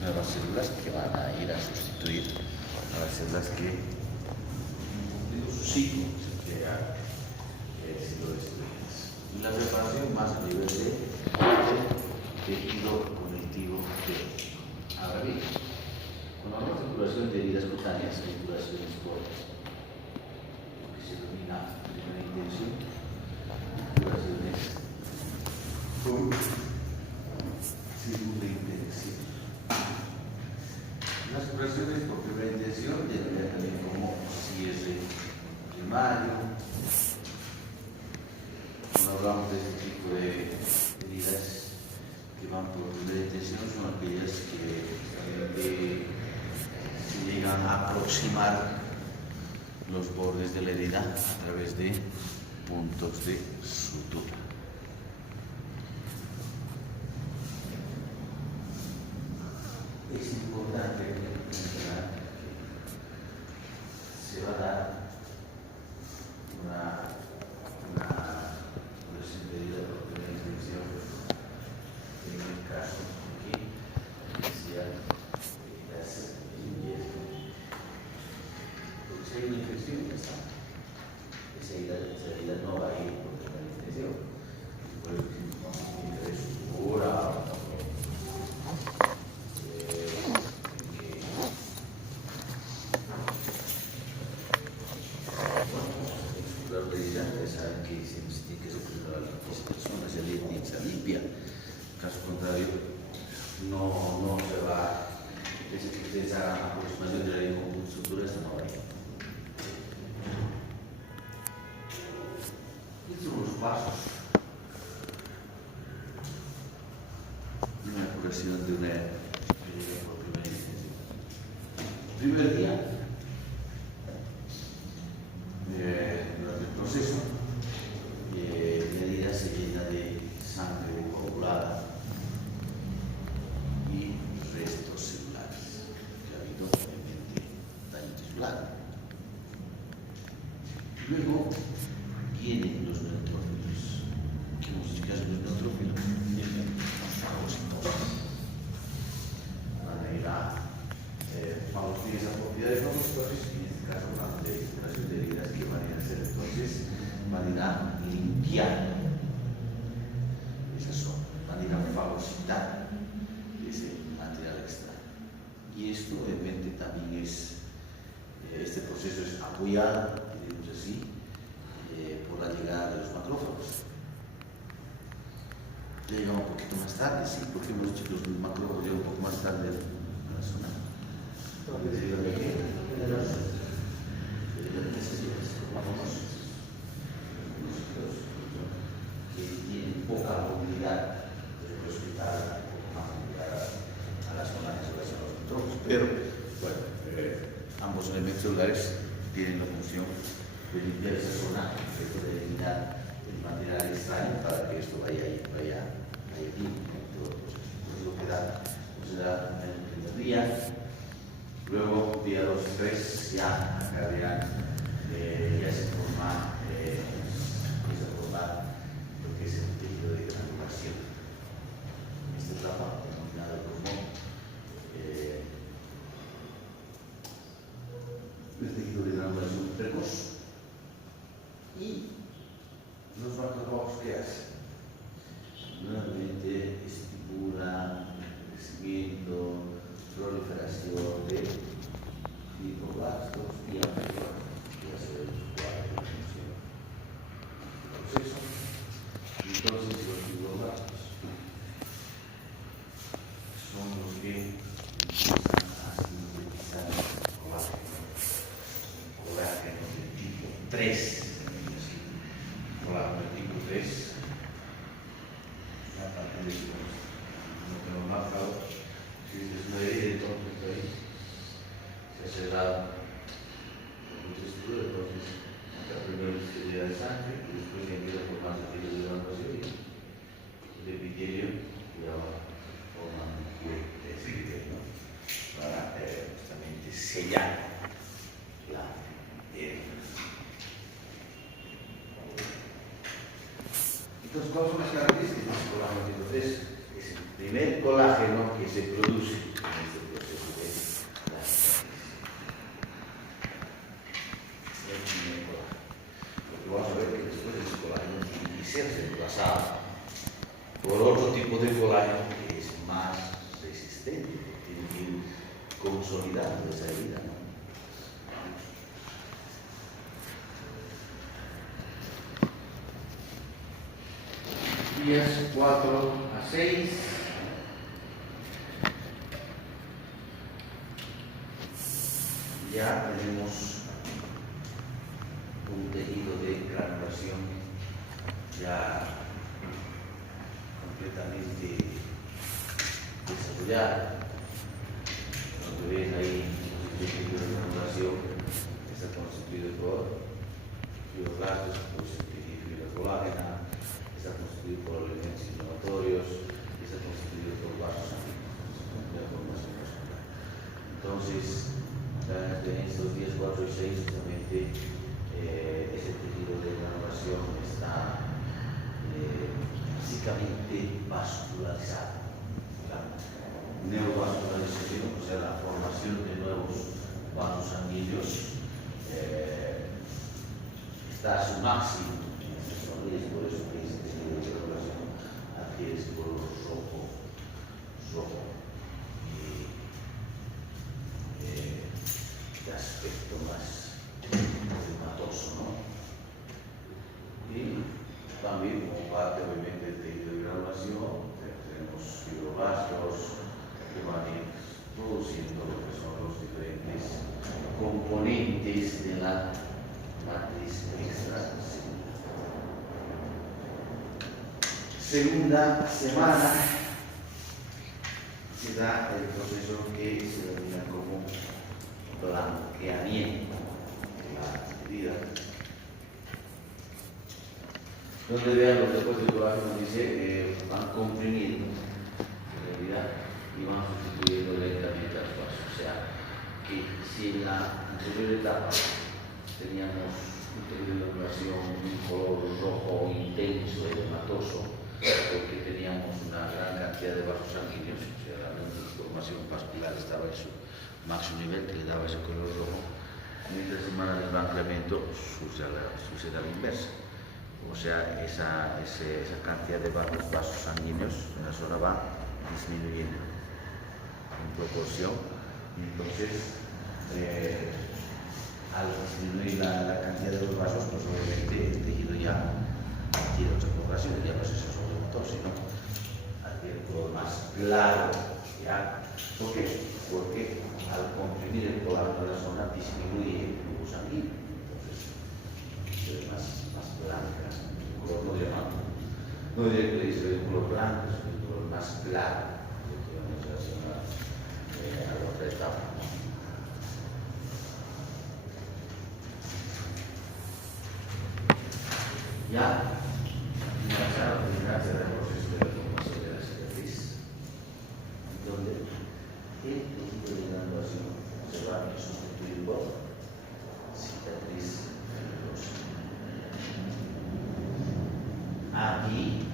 nuevas células que van a ir a sustituir a las células que digo, su ciclo se ha sido destruidas. Y la reparación más a nivel de tejido conectivo biológico. Ahora bien, cuando hablamos de curación de heridas cutáneas, hay curaciones por lo que se denomina primera intención, curaciones por segunda intención. Las curaciones por primera intención deben ver también como cierre primario. Cuando hablamos de este tipo de heridas que van por primera intención, son aquellas que se llegan a aproximar los bordes de la herida a través de puntos de sutura. Es importante mencionar que se va a dar una curación de herida por primera intención en el caso de que sea heridas limpiezas. Porque si hay una infección, ya está. Esa herida no va a ir por primera intención. Por eso, si no tiene sutura, saben que siempre se tiene que recurrir a las personas, se limpia. En caso contrario, no se va. Esa aproximación de la herida con sutura, esta no va a ir. Estos son los pasos de una curación de una herida por primera intención. Primer día, durante el proceso, la herida se llena de sangre coagulada y restos celulares, que ha habido obviamente daño tisular. Luego vienen los neutrófilos. ¿Qué hemos dicho que hacen los neutrófilos? Los fagocitosas. Van a ir a fagocitar esa propiedad de fagocitosis, y en este caso hablamos de curación de heridas que van a ir a hacer entonces, van a ir a limpiar esa zona, van a ir a fagocitar ese material extraño. Y esto obviamente también es, este proceso es apoyado, digamos así, por la llegada de los macrófagos. Llega un poquito más tarde, sí, porque hemos dicho que los macrófagos llegan un poco más tarde a la zona. Debido a que tienen poca movilidad del hospital, poco más movilidad a la zona de observación de los neutrófilos. Pero, bueno, ambos elementos celulares tienen la función de limpiar esa zona, de eliminar el material extraño para que esto vaya limpio en todo el proceso. Entonces, lo que se da en el primer día. Luego, día 2 y 3, ya acá ya se forma lo que es el tejido de granulación. Esta etapa denominada como el tejido de granulación precoz. Y los macrófagos, ¿qué hacen? Nuevamente estimulan el crecimiento, proliferación de fibroblastos y ameblastos, que hace el cuadro de función del proceso. Entonces, los fibroblastos son los que empiezan a sintetizar colágeno del tipo 3. Colágeno del tipo 3, a partir de no tengo marcado. Si es una herida, entonces ahí se ha cerrado con textura, entonces acá primero se llena de sangre y después se empieza a formar el tejido de granulación y el epitelio que ahora forma un cuello, ¿no? Para justamente sellar la herida. Entonces, ¿cuáles son las características del colágeno tipo 3? Es el primer colágeno que se produce en el este proceso de la cicatriz. El primer colágeno. Porque vamos a ver que después ese colágeno tiene que ser reemplazado por otro tipo de colágeno que es más resistente, que tiene que ir consolidando esa herida, ¿no? Días 4 a 6. Ya tenemos un tejido de granulación ya completamente desarrollado. Lo que ven ahí, el tejido de granulación está constituido por fibroblastos, pues fibra colágena, está constituido por elementos inflamatorios, está constituido por vasos sanguíneos, de formación vascular. Entonces, en estos días 4 y 6, justamente ese tejido de granulación está básicamente vascularizado. La neurovascularización, o sea, la formación de nuevos vasos sanguíneos, está a su máximo en estos días, por eso que ese tejido de granulación adquiere ese color rojo de aspecto más edematoso, ¿no? Y también como parte obviamente del tejido de granulación tenemos fibroblastos que van a ir produciendo lo que son los diferentes componentes de la matriz extracelular. Segunda semana se da el proceso que se denomina como blanqueamiento de la herida. Donde vean los depósitos de colágeno dice van comprimiendo la herida y van sustituyendo lentamente a los vasos. O sea, que si en la anterior etapa teníamos un tejido de granulación, un color rojo intenso, edematoso, porque teníamos una gran cantidad de vasos sanguíneos, o sea, la formación vascular estaba en su máximo nivel, que le daba ese color rojo. En esta semana del blanqueamiento sucede a la inversa. O sea, esa cantidad de vasos sanguíneos en la zona va disminuyendo en proporción. Entonces, al disminuir la cantidad de los vasos, pues obviamente el tejido ya adquiere otra coloración, ya no es eso sobre sino adquiere un color más claro. ¿Ya? ¿Por qué? Porque al comprimir el colágeno de la zona disminuye el flujo sanguíneo, entonces se ve más blanca, un color no diamante. No diría que le dice un color blanco, es un color más claro, en relación a la otra etapa. Ya finalizado el proceso de la formación de la cicatriz, donde el tejido de granulación se va a sustituir por cicatriz fibrosa. Aquí,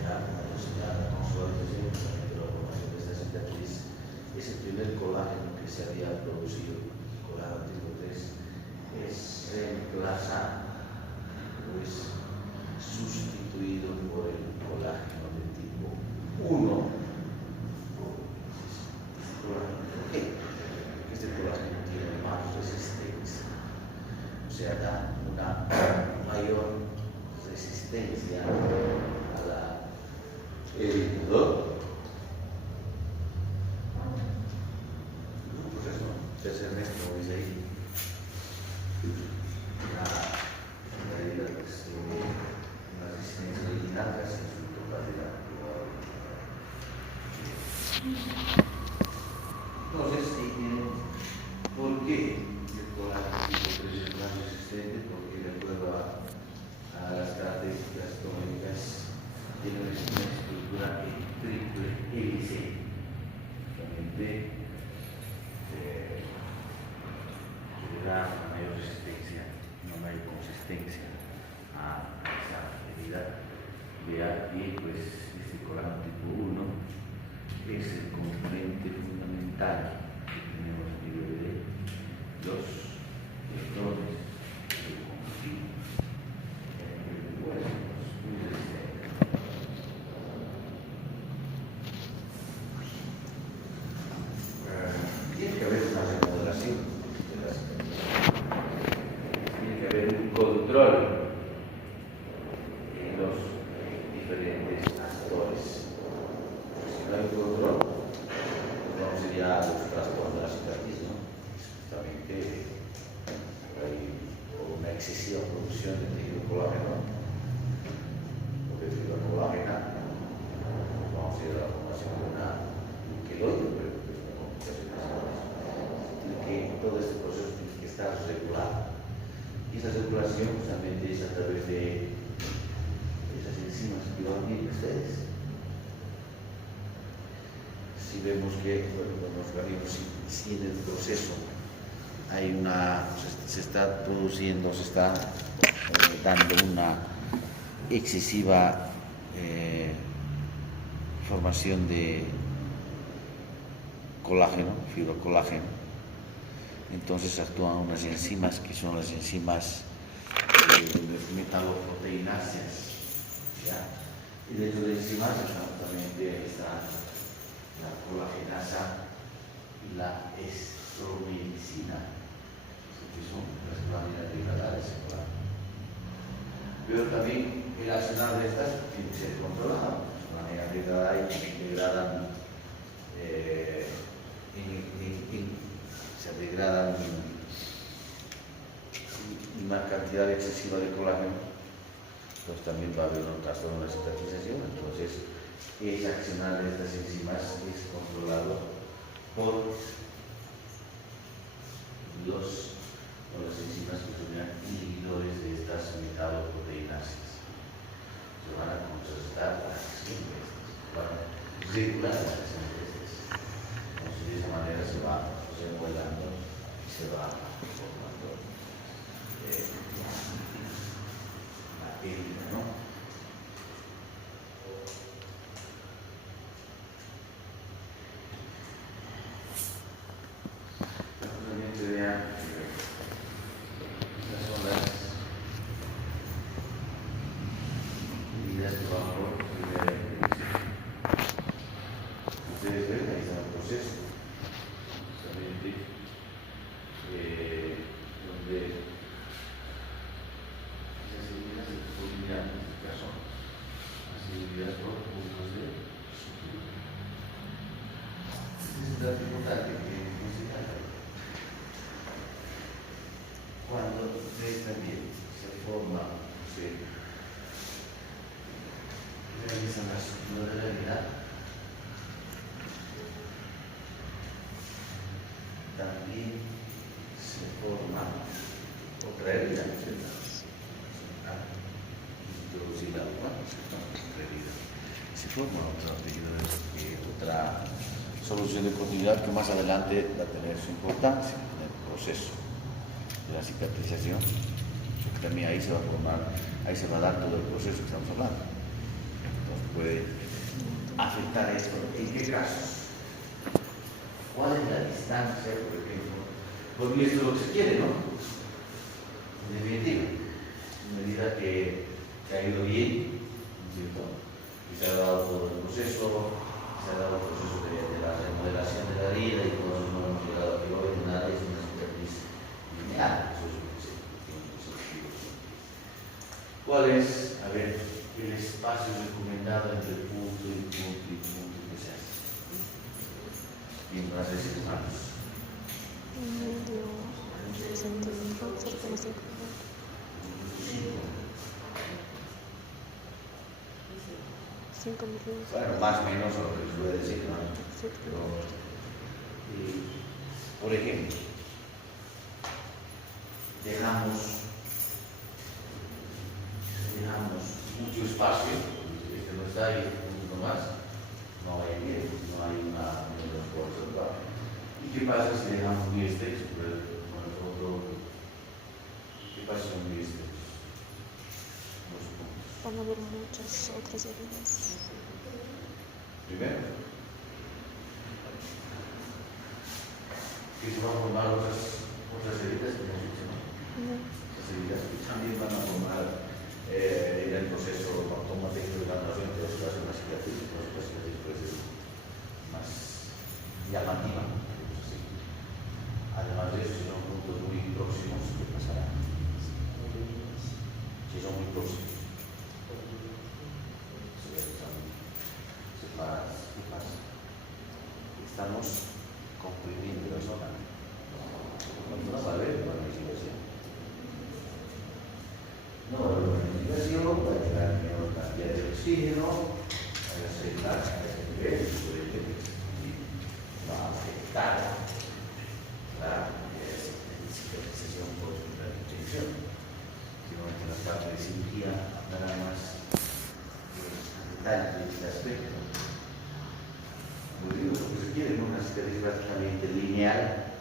ya cuando se da la consolidación de la formación de esta cicatriz, es el primer colágeno que se había producido, el colágeno tipo 3, es reemplazado, pues sustituido por el colágeno de tipo 1. ¿Por qué? Porque este colágeno tiene más resistencia, o sea, da una mayor resistencia a la herida. Pues eso, tercer mes, como dice ahí, la herida pues tiene una resistencia original casi en su totalidad. Entonces, ¿por qué el colágeno tipo 3 es más resistente? Porque de acuerdo a las características anatómicas tiene una estructura en triple hélice, realmente que le da una mayor resistencia, una mayor consistencia a esa herida. Vea que pues este colágeno tipo 1 es el componente fundamental que tenemos a nivel de los electrones del continuo. Tiene que haber una remodelación de las tiene que haber un control en los diferentes actores. Si no hay control, pues no sería los trastornos de la cicatriz, ¿no? Justamente hay una excesiva producción de tejido colágeno, porque debido a colágena vamos a ir a la formación de un queloide, pero es una complicación más que todo este proceso tiene que estar regulado. Y esa regulación justamente es a través de esas enzimas que van bien ustedes. Si vemos que los organismos, si en el proceso hay se está produciendo, se está dando una excesiva formación de colágeno, fibrocolágeno, entonces actúan unas enzimas que son las enzimas metaloproteináceas, ¿ya? Y dentro de enzimas también está la colagenasa y la estromicina, que son las láminas degradadas de colágeno. Pero también el accionar de estas tiene que ser controlado. Las láminas degradadas degradan se degradan una cantidad excesiva de colágeno, pues también va a haber un trastorno de la cicatrización. Entonces, ese accionar de estas enzimas es controlado por las enzimas que son inhibidores de estas metaloproteináceas. Se van a contrarrestar la acción de estas, van a regular la acción de estas. Entonces, de esa manera se va regulando y se va formando la élite, ¿no? Vean, estas son las medidas que van por primera intención. Ustedes ven, ahí está el proceso. Justamente donde esas medidas se podrían, en este caso, las medidas por puntos de sutura. Este es un dato importante que considerar. Cuando ustedes también se forman, se realizan la estructura de la realidad, también se forma otra herida, introducir la agua, otra herida. Se forma otra solución de continuidad que más adelante va a tener su importancia en el proceso de la cicatrización, porque también ahí se va a formar, ahí se va a dar todo el proceso que estamos hablando. Entonces puede afectar esto. ¿En qué casos? ¿Cuál es la distancia, por ejemplo? Porque esto es lo que se quiere, ¿no? En definitiva, en medida que ha ido bien, ¿cierto? Y se ha dado todo el proceso, se ha dado el proceso de la remodelación de la herida y todos no hemos llegado a que hoy nada es una cicatriz lineal. Eso es lo que se tiene que ser. ¿Cuál es, a ver, el espacio recomendado entre punto y punto y punto que se hace? Bien, las veces hermanos. Medio centímetro, 0,5. Bueno, más o menos lo que les voy a decir, ¿no? Pero, por ejemplo, dejamos mucho espacio, este no está ahí, uno más, no hay bien, no hay una fuerza. ¿Y qué pasa si dejamos muy estrechos? ¿Qué pasa con muy estrechos? Van a haber muchas otras heridas. Primero, que se van a formar otras heridas que hemos dicho, ¿no? Las heridas que también van a formar en el proceso automático de la nación, que va a ser una cicatriz, puede ser más llamativa. ¿Sí? Además de eso, si son puntos muy próximos, ¿qué pasará? Si son muy próximos, separadas, ¿qué pasa? Estamos comprimiendo la zona. No va a haber una mitigación. No va a haber una mitigación, va a llegar menos cantidad de oxígeno, va a aceptar a ese nivel, y va a afectar la cicatrización por la infección. Seguramente la parte de cirugía dará más detalle de este aspecto. Lo digo porque se quiere una cicatriz prácticamente lineal,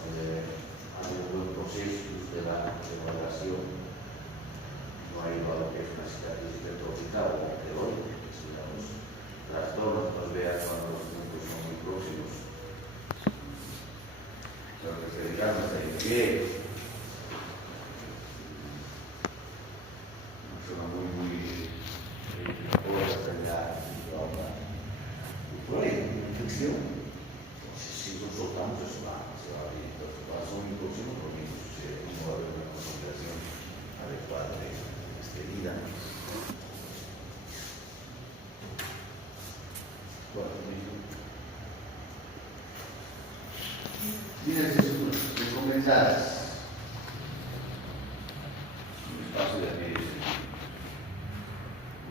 donde hay un buen proceso de la evaluación. No hay igual que es una cicatriz hipertrófica o teórica, que si los trastornos nos vean cuando los puntos son muy próximos. Lo que se llama es que suena muy por ahí, infección. Entonces, si lo soltamos, eso se va a abrir. Entonces, para son muy próximos, lo mismo sucede. No va a haber una concentración adecuada de esta herida. Bueno, líneas descompensadas. Un espacio de medio centímetro.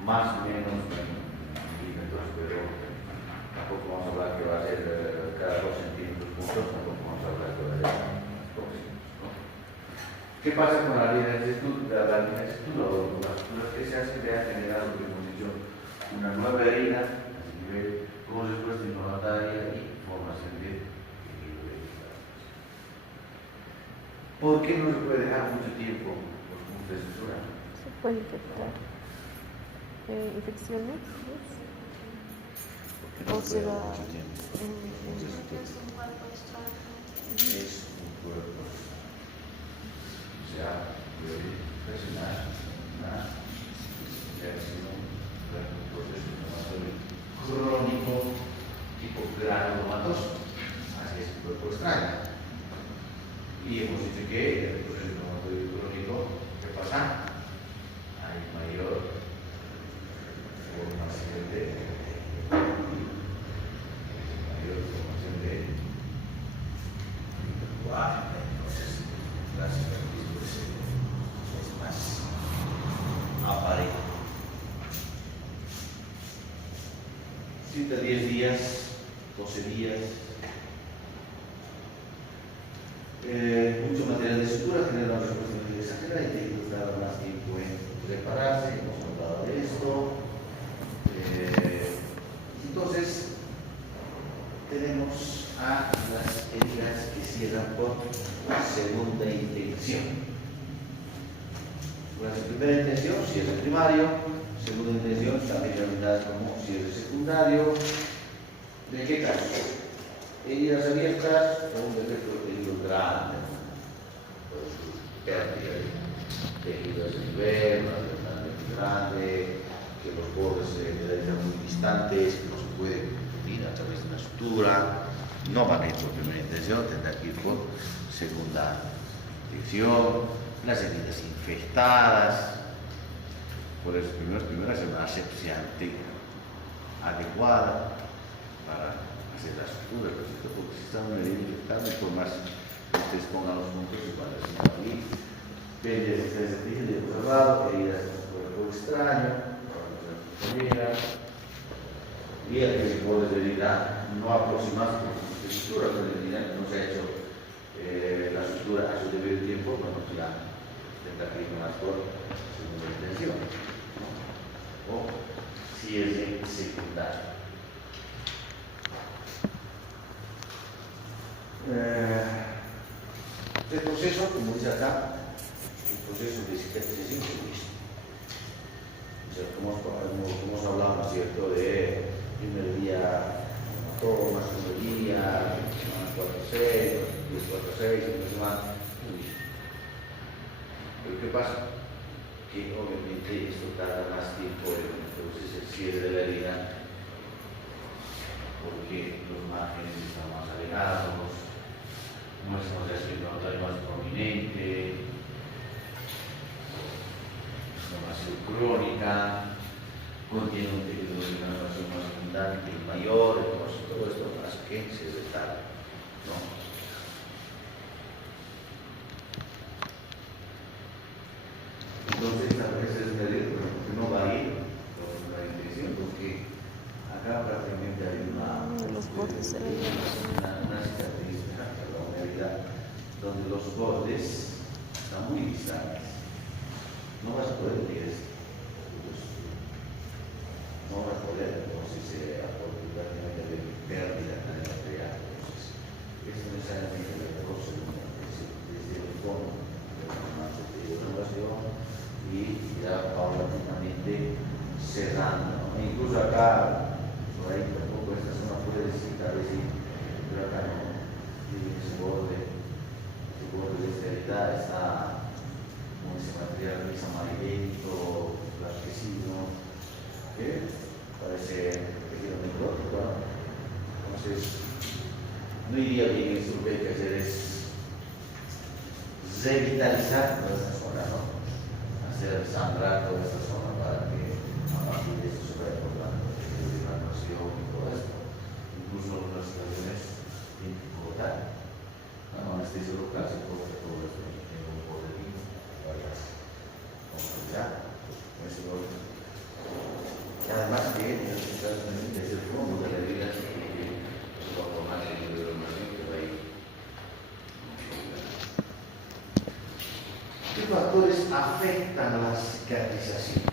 Más o menos milímetros, pero tampoco vamos a hablar que va a ser cada 2 centímetros puntos, tampoco vamos a hablar que va a ser más próximos, ¿no? ¿Qué pasa con la línea de estructura? La línea de estructura, las estructuras que se hacen, que ha generado, como hemos dicho, una nueva herida a nivel como respuesta inflamatoria y formación de equilibrio. ¿Por qué no se puede dejar mucho tiempo los puntos de sutura? Se puede infectar. Infecciones. No O se va. mucho tiempo. Es un cuerpo. O sea, presionar, un proceso inflamatorio crónico tipo granulomatoso. Así es un cuerpo extraño. Y hemos dicho que el proceso inflamatorio crónico, ¿qué pasa? Hay mayor formación de entonces la cicatriz es más aparente. 10 días, 12 días, mucho material de sutura genera una respuesta exagerada y tiene que dar más tiempo en prepararse. Hemos hablado de esto. Entonces, tenemos a las heridas que cierran por segunda intención. Una primera intención, cierre primario. Segunda intención, también denominada como cierre secundario. ¿De qué caso? Heridas abiertas o un defecto de tejido grande. Pérdida de tejidos de nivel, una grande, que los bordes se quedan muy distantes, que no se puede cubrir a través de una sutura. No van a ir por primera intención, tendrá que ir por segunda intención. Las heridas infectadas. Por eso, primero hacer una asepsia adecuada para hacer la sutura, porque si está una herida infectada, por más que ustedes pongan los puntos, igual es una aquí. Pérdidas de tejido cerrado, heridas en el cuerpo extraño, comida, y el que se puede herida no aproximarse con la sutura, pero no se ha hecho la sutura a su debido tiempo, bueno, ya tendrá que ir más por segunda intención, ¿no? O si es de secundario. El proceso, como dice acá, el proceso de cicatrización es listo. O sea, como hemos hablado, ¿no es cierto?, de primer día, todo más como 6, 10, 4, 6, pero ¿qué pasa? Que obviamente esto tarda más tiempo en producirse el cierre de la herida porque los márgenes están más alejados, muestra de aspecto más prominente, inflamación crónica, contiene un periodo de inflamación más abundante y mayor, entonces todo esto hace que se retarde, ¿no? Entonces, a veces es medir, pero no va a ir con la intención, porque acá prácticamente hay los bordes de la una cicatriz, una herida, donde los bordes están muy distantes. No vas a poder ver esto. No vas a poder, entonces, prácticamente haber pérdida en el material. Entonces, esto necesariamente le produce desde el fondo de la circulación y ya paulatinamente cerrando, ¿no? Incluso acá, por ahí tampoco esta zona puede decir, tal vez sí, pero acá no, y ese borde de esta herida está con ese material gris amarillento, blanquecino, que parece tejido necrótico, ¿no? Entonces, no iría bien. Esto lo que hay que hacer es revitalizar toda esta zona, ¿no? Hacer sangrar toda esta zona para que a partir de esto se vaya formando de inflamación y todo esto. Incluso las situaciones tienen que cortar. La anestesia local se corta todo esto en un poderín, varias ya, ese orden. Y además que desde el fondo de la herida se va a formar el nivel de inflamación que va a ir. ¿Qué factores afectan la cicatrización?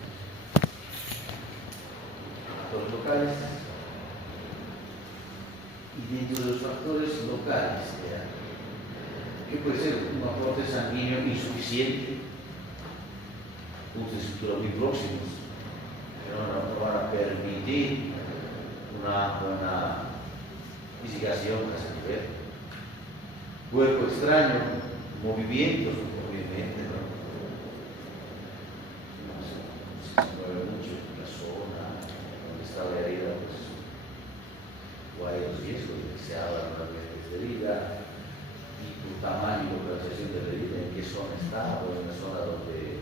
Factores locales. Y dentro de los factores locales, ¿qué puede ser? Un aporte sanguíneo insuficiente, puntos de estructura muy próximos, que no van a permitir una buena fisicación a ese nivel. Cuerpo extraño, movimientos, obviamente, ¿no? Se mueve mucho en la zona donde está la herida, pues, o hay los riesgos de que se abra una vez de herida, y tu tamaño y localización de la herida, en qué zona está, o en la zona donde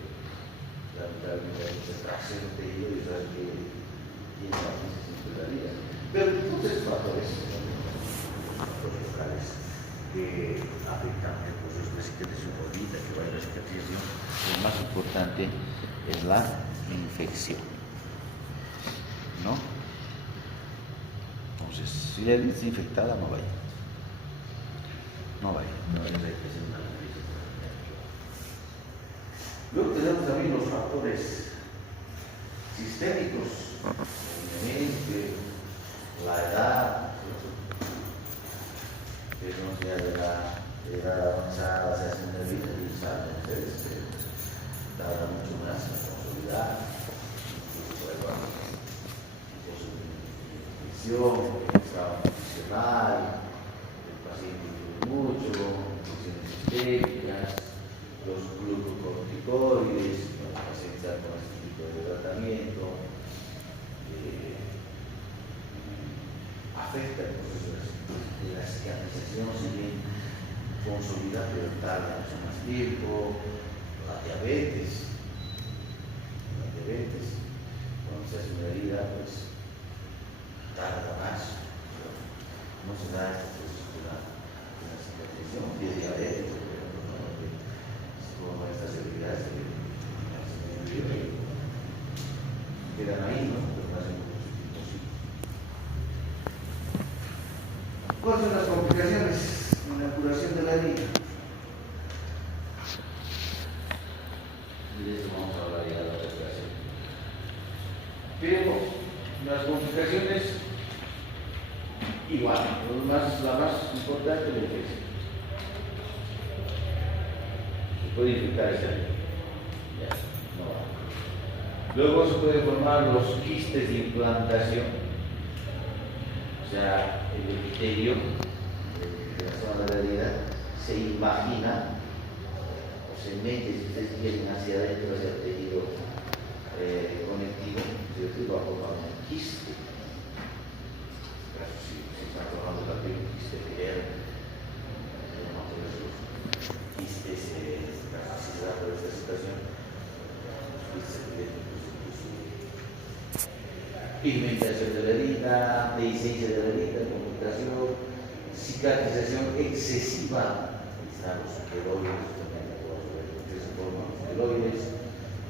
lamentablemente hay mucha tracción de tejido y sabes que tiene la crisis de la herida. Pero todos estos factores locales que afectan el proceso de cicatrización bonita, que va a la cicatrización, lo más importante es la infección, ¿no? Entonces, si la herida está infectada, no vaya. No vaya a hacer una crisis. Luego tenemos también los factores sistémicos, obviamente, la edad, que no sea de la edad avanzada, se hace una vida y saben ustedes que tarda mucho más en consolidar, incluso de infección, estado nutricional, el paciente vive mucho, infecciones sistémicas, los glucocorticoides, el paciente está con este tipo de tratamiento, afecta el proceso de la cicatrización, si bien consolida, pero tarda mucho más tiempo. La diabetes, cuando se hace una herida, pues tarda más, pero no se da este proceso de la cicatrización, y es diabetes, por ejemplo, ¿no? Donde se forman estas heridas que quedan ahí, ¿no? Pero no hacen imposible. ¿Cuáles son las complicaciones en la curación de la herida? Y de eso vamos a hablar ya de la respiración. Pero las complicaciones, igual, la más importante es la infección. Se puede infectar esa herida. Ya, no va. Luego se pueden formar los quistes de implantación. O sea, el epitelio de las zona de la herida, se imagina o se mete, si ustedes quieren, hacia adentro del tejido conectivo, ¿cierto? Y va formando un quiste. Si está formando la piel, un quiste PR, quistes, si se da por esta situación, pigmentación de la herida, dehiscencia de la herida, complicación, cicatrización excesiva, están los queloides, también que se forman los queloides,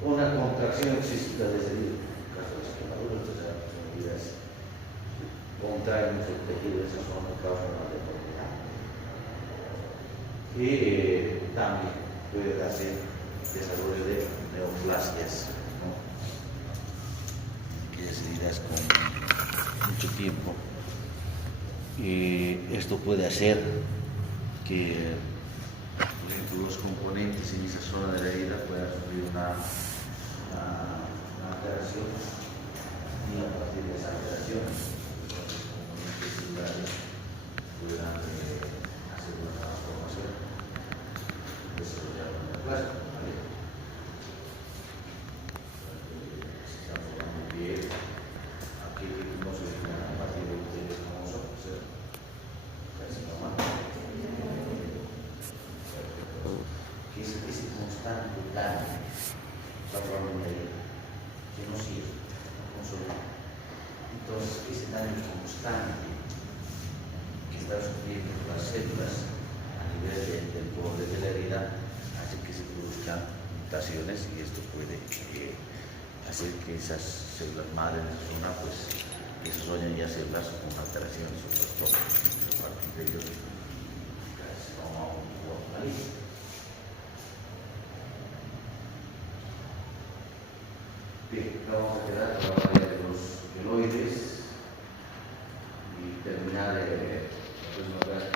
una contracción excesiva de esa herida, en el caso de las quemaduras, las heridas contraen mucho el tejido de esa zona y causan una deformidad. Y también puede hacer desarrollo de neoplasias, ¿no? Aquellas heridas con mucho tiempo. Y esto puede hacer que, por ejemplo, los componentes en esa zona de la herida puedan sufrir una alteración, y a partir de esa alteración, los componentes celulares puedan hacer una transformación, desarrollar una neoplasia. Si estamos hablando de piel, aquí no se origina a partir de ustedes como son, o sea, carcinoma, que es ese constante daño, está hablando de ahí, que no sirve, no consume. Entonces, ese daño constante que están sufriendo las células a nivel del borde de la herida hace que se produzcan mutaciones, y esto puede hacer que esas células madre en esa zona pues desarrollen ya células con alteraciones o trastornos. A partir de ellos carcinoma o maligno. Bien, vamos a quedar con la área de los queloides y terminar la próxima clase